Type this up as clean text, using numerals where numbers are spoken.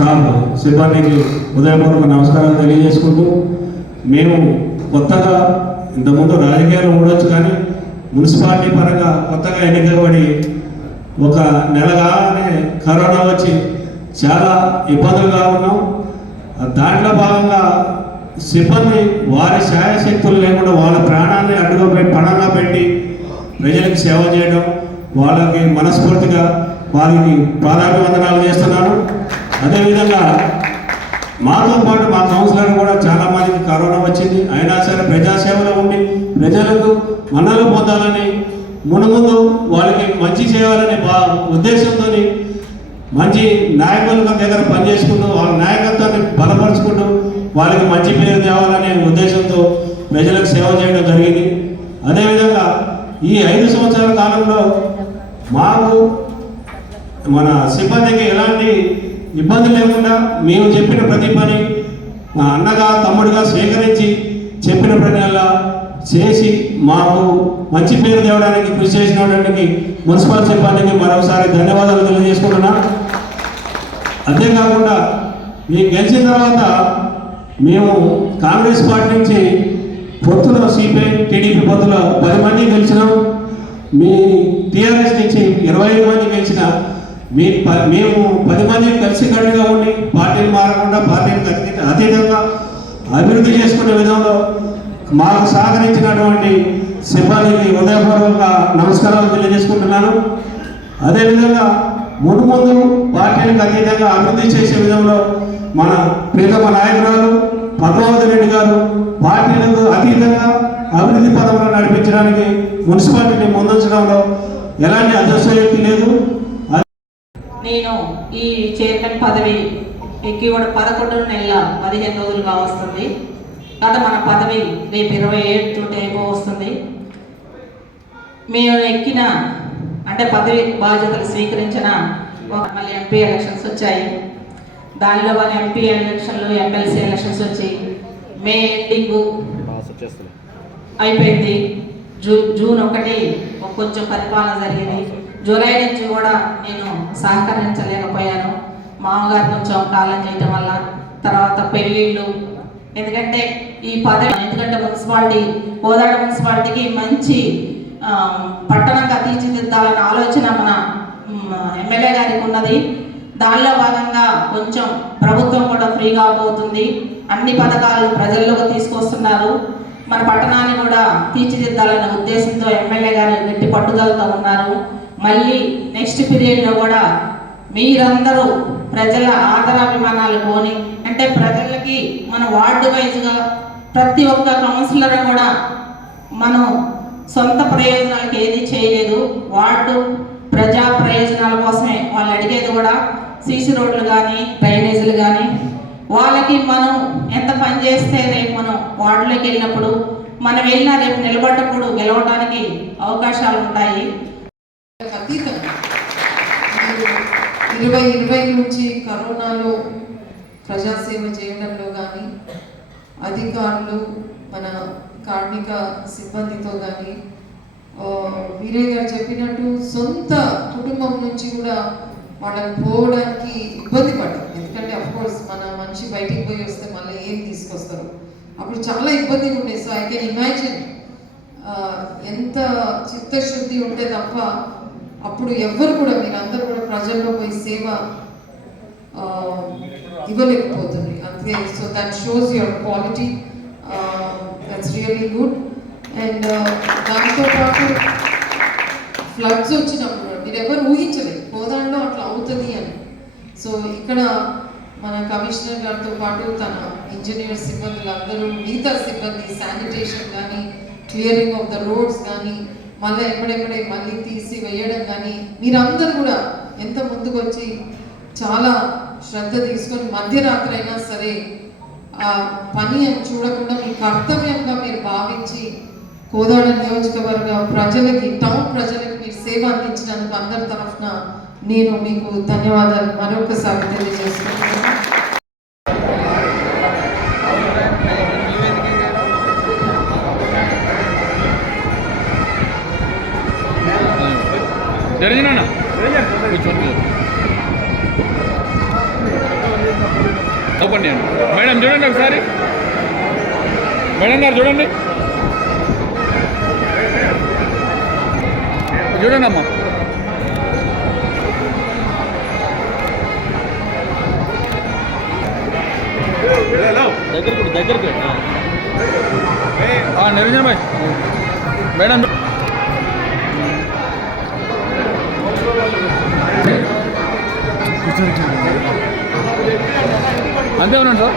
Staff సిబ్బందికి ఉదయపూర్వక నమస్కారాలు తెలియజేసుకుంటూ, మేము కొత్తగా ఇంతకుముందు రాజకీయాలు ఉండొచ్చు కానీ మున్సిపాలిటీ పరంగా కొత్తగా ఎన్నికబడి ఒక నెలగానే కరోనా వచ్చి చాలా ఇబ్బందులుగా ఉన్నాం. దాంట్లో భాగంగా సిబ్బంది వారి శాయశక్తులు లేకుండా వాళ్ళ ప్రాణాన్ని అడ్డుగా పణంగా పెట్టి ప్రజలకు సేవ చేయడం, వాళ్ళకి మనస్ఫూర్తిగా వారికి పాదాభివందనాలు చేస్తున్నాను. అదేవిధంగా మాతో పాటు మా కౌన్సిలర్ కూడా చాలామందికి కరోనా వచ్చింది. అయినా సరే ప్రజాసేవలో ఉండి ప్రజలకు మన్నలు పొందాలని మునుముందు వాళ్ళకి మంచి చేయాలనే ఉద్దేశంతో మంచి నాయకుల దగ్గర పనిచేసుకుంటూ వాళ్ళ నాయకత్వాన్ని బలపరుచుకుంటూ వాళ్ళకి మంచి పేరు తేవాలనే ఉద్దేశంతో ప్రజలకు సేవ చేయడం జరిగింది. అదేవిధంగా ఈ 5 సంవత్సరాల కాలంలో మాకు మన సిబ్బందికి ఎలాంటి ఇబ్బంది లేకుండా మేము చెప్పిన ప్రతి పని మా అన్నగా తమ్ముడిగా స్వీకరించి చెప్పిన పనిలా చేసి మాకు మంచి పేరు తేవడానికి కృషి చేసినటువంటి మున్సిపల్ సిబ్బందికి మరోసారి ధన్యవాదాలు తెలియజేసుకుంటున్నా. అంతేకాకుండా మేము గెలిచిన తర్వాత మేము కాంగ్రెస్ పార్టీ నుంచి పొత్తులో సిపిఐ టీడీపీ పొత్తులో 10 మంది గెలిచినాం. మీ టీఆర్ఎస్ నుంచి 25 మంది గెలిచిన మేము 10 మంది కలిసికట్టుగా ఉండి పార్టీలు మారకుండా పార్టీలకు అతీతంగా అభివృద్ధి చేసుకునే విధంలో మాకు సహకరించినటువంటి సిబ్బందికి హృదయపూర్వక నమస్కారాలు తెలియజేసుకుంటున్నాను. అదేవిధంగా ముందు పార్టీలకు అతీతంగా అభివృద్ధి చేసే విధంలో మన ప్రియతమ నాయకురాలు పద్మావతి రెడ్డి గారు పార్టీలకు అతీతంగా అభివృద్ధి పదంలో నడిపించడానికి మున్సిపాలిటీని ముందుంచడంలో ఎలాంటి అదృష్టశక్తి లేదు. నేను ఈ చైర్మన్ పదవి ఎక్కి కూడా 11 నెలల 15 రోజులుగా వస్తుంది. కాదు మన పదవి రేపు 27 తోటి అయిపోవస్తుంది. మేము ఎక్కిన అంటే పదవి బాధ్యతలు స్వీకరించిన మళ్ళీ ఎంపీ ఎలక్షన్స్ వచ్చాయి. దానిలో వాళ్ళ ఎంపీ ఎలక్షన్లు ఎమ్మెల్సీ ఎలక్షన్స్ వచ్చి మే ఎండింగ్ అయిపోయింది. జూన్ 1 కొంచెం పరిపాలన జరిగింది. జూలై నుంచి కూడా నేను సహకరించలేకపోయాను. మామగారు కొంచెం కాలం చేయటం వల్ల, తర్వాత పెళ్ళిళ్ళు, ఎందుకంటే ఈ పదవి ఎందుకంటే మున్సిపాలిటీ కోదాడ మున్సిపాలిటీకి మంచి పట్టణంగా తీర్చిదిద్దాలన్న ఆలోచన మన ఎమ్మెల్యే గారికి ఉన్నది. దానిలో భాగంగా కొంచెం ప్రభుత్వం కూడా ఫ్రీగా పోతుంది. అన్ని పథకాలు ప్రజల్లోకి తీసుకొస్తున్నారు. మన పట్టణాన్ని కూడా తీర్చిదిద్దాలన్న ఉద్దేశంతో ఎమ్మెల్యే గారు గట్టి పట్టుదలతో ఉన్నారు. మళ్ళీ నెక్స్ట్ పీరియడ్లో కూడా మీరందరూ ప్రజల ఆదరాభిమానాలు పోని అంటే ప్రజలకి మన వార్డు వైజ్గా ప్రతి ఒక్క కౌన్సిలర్ కూడా మనం సొంత ప్రయోజనాలకు ఏది చేయలేదు. వార్డు ప్రజా ప్రయోజనాల కోసమే వాళ్ళు అడిగేది కూడా సీసీ రోడ్లు కానీ డ్రైనేజీలు కానీ వాళ్ళకి మనం ఎంత పని చేస్తే రేపు మనం వార్డులోకి వెళ్ళినప్పుడు మనం వెళ్ళినా రేపు నిలబడ్డప్పుడు గెలవడానికి అవకాశాలు ఉంటాయి. 2020 నుంచి కరోనాలో ప్రజాసేవ చేయడంలో కానీ అధికారులు మన కార్మిక సిబ్బందితో కానీ వీరయ్య గారు చెప్పినట్టు సొంత కుటుంబం నుంచి కూడా వాళ్ళకి పోవడానికి ఇబ్బంది పడ్డారు. ఎందుకంటే అఫ్కోర్స్ మన మనిషి బయటికి పోయి వస్తే మళ్ళీ ఏం తీసుకొస్తారు, అప్పుడు చాలా ఇబ్బందిగా ఉండేది. సో ఐ కెన్ ఇమాజిన్ ఎంత చిత్తశుద్ధి ఉంటే తప్ప అప్పుడు ఎవ్వరు కూడా మీరందరూ కూడా ప్రజల్లో పోయి సేవ ఇవ్వలేకపోతుంది అంతే. So that shows your quality, that's really good. And దాంతో పాటు ఫ్లడ్స్ వచ్చినప్పుడు మీరు ఎవరు ఊహించలేదు కోదాడలో అట్లా అవుతుంది అని. సో ఇక్కడ మన కమిషనర్ గారితో పాటు తన ఇంజనీర్ సిబ్బందులు అందరూ మిగతా సిబ్బంది శానిటేషన్ కానీ క్లియరింగ్ ఆఫ్ ద రోడ్స్ కానీ మళ్ళీ ఎప్పుడెప్పుడే మళ్ళీ తీసి వేయడం కానీ మీరందరూ కూడా ఎంత ముందుకు వచ్చి చాలా శ్రద్ధ తీసుకొని మధ్యరాత్రి అయినా సరే ఆ పని అని చూడకుండా మీ కర్తవ్యంగా మీరు భావించి కోదాడ నియోజకవర్గ ప్రజలకి టౌన్ ప్రజలకి మీరు సేవ అందించినందుకు అందరి తరఫున నేను మీకు ధన్యవాదాలు మరొకసారి తెలియజేస్తున్నాను. జరిగినా ఓపెన్ చేయండి మేడం, చూడండి ఒకసారి. మేడం గారు చూడండి, చూడండి అమ్మా. దగ్గరికి నిరంజన్ భాయ్, మేడం అంతే ఉన్నాను సార్.